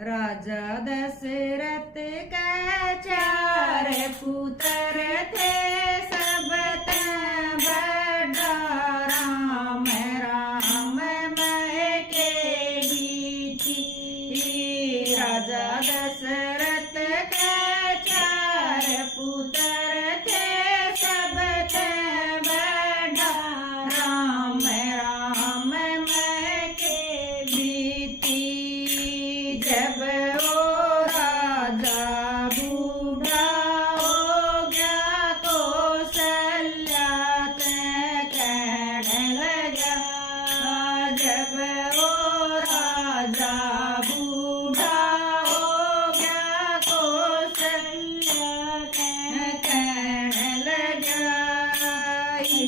राजा दशरथ के चार पुत्र थे, सब तैं बड़ा राम राम मैं के बीती। राजा दशरथ के चार पुत्र थे, सब तैं बड़ा राम राम मैं के बीती। जब ओ राजा बूढ़ा हो गया, कौशल्या तैं कहने लगा। जब ओ राजा बूढ़ा हो गया, कौशल्या तैं कहने लगा।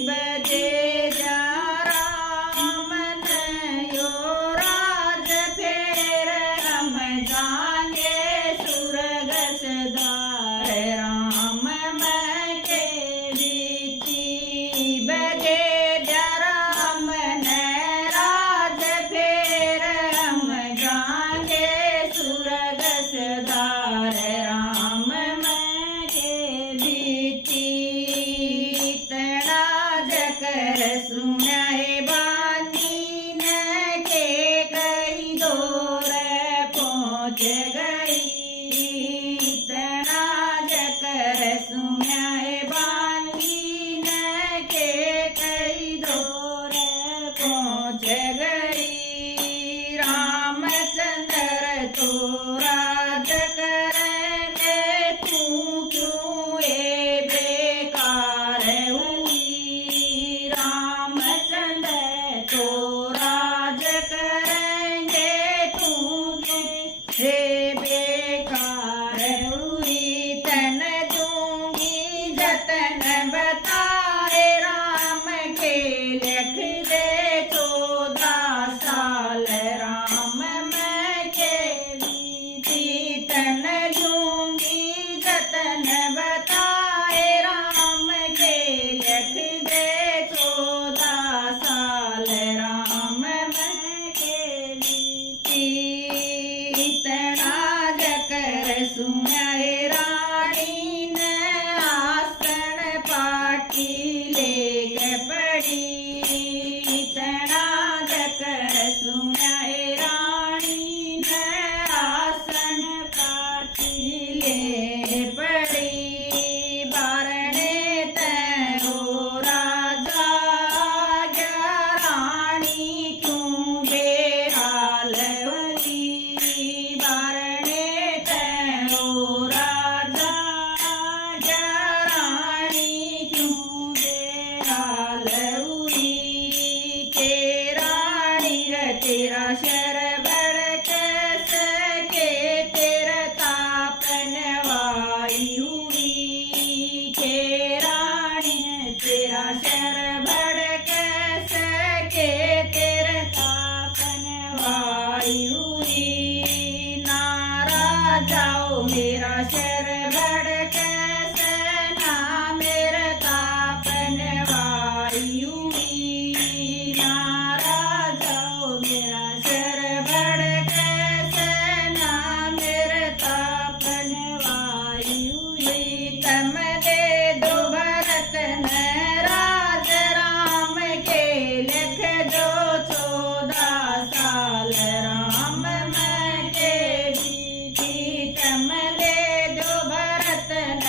बजे जा राम नयो राज फेर, हम जाएंगे सुरगस द्वार राम मैं के बीती। बजे जा राम नय राज फेर, हम जाएंगे सुरगस द्वार राम मैं के बीती। तड़ा जकर सुनाए बानी न के कई दूर पहुँच गई। तड़ा जकर सुनाए बानी न के कई दूर पहुँच गई। रामचंद्र तो राज करेंगे, तू क्यों ये बेकार हुई। रामचंद्र तो राज करेंगे, तू क्यों बेकार हुई। तन दूंगी जतन बताए, राम के लिख दे 14 साल राम मैं के बीती। तन दूंगी जतन बताए, राम के लिख दे 14 साल राम मैं के बीती। तड़ा जकर सुनाए रानी न आसन पाटी लेके पड़ी। तड़ा जकर सुनाए रानी न आसन पाटी ले पड़ी। बारने तैं ओ राजा गया, रानी क्यों बेहाल हुई। बारने तैं ओ राजा गया, रानी क्यों बेहाल हुई। के रानी रे तेरा शर बड़ कैसे, के तेरा तापन वाई हुई। के रानी तेरा शर बड़ कैसे, के तेरा तापन वाई हुई। नारा जाओ मेरा शर बड़ कैसे, ना मेरा तापन वाई हुई। नारा जाओ मेरा शर बड़ कैसे, ना मेरा तापन वाई हुई। तम दे दो भरत न राज राम के, लिख दो 14 साल राम मैं के बीती। तम दे दो भरत न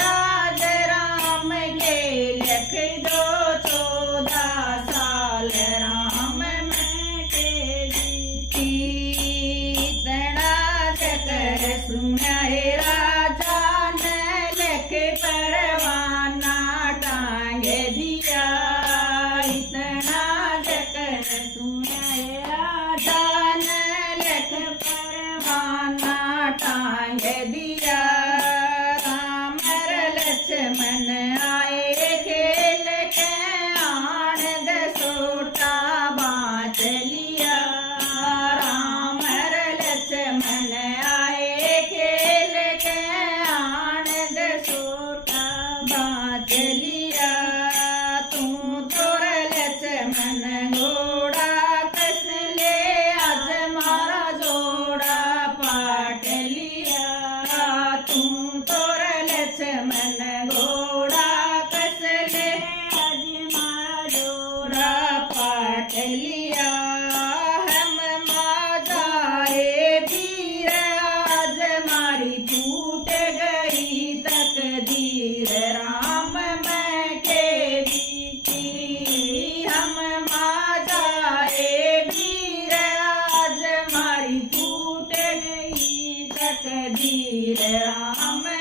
राज राम के, लिख दो 14 साल राम मैं के बीती। तड़ा जकर सुनाए राजा ने लिख परवाना टांग दिया। इतना जकर सुनाए राजा ने लिख परवाना टांग दिया। राम लक्ष्मण आए खेल के, आन दसोटा बाँच लिया। राम लक्ष्मण आए खेल के, आन दसोटा बाँच लिया। तू तोर लक्ष्मण घोड़ा कस ले, आज मारा जोड़ा पा तकदीर राम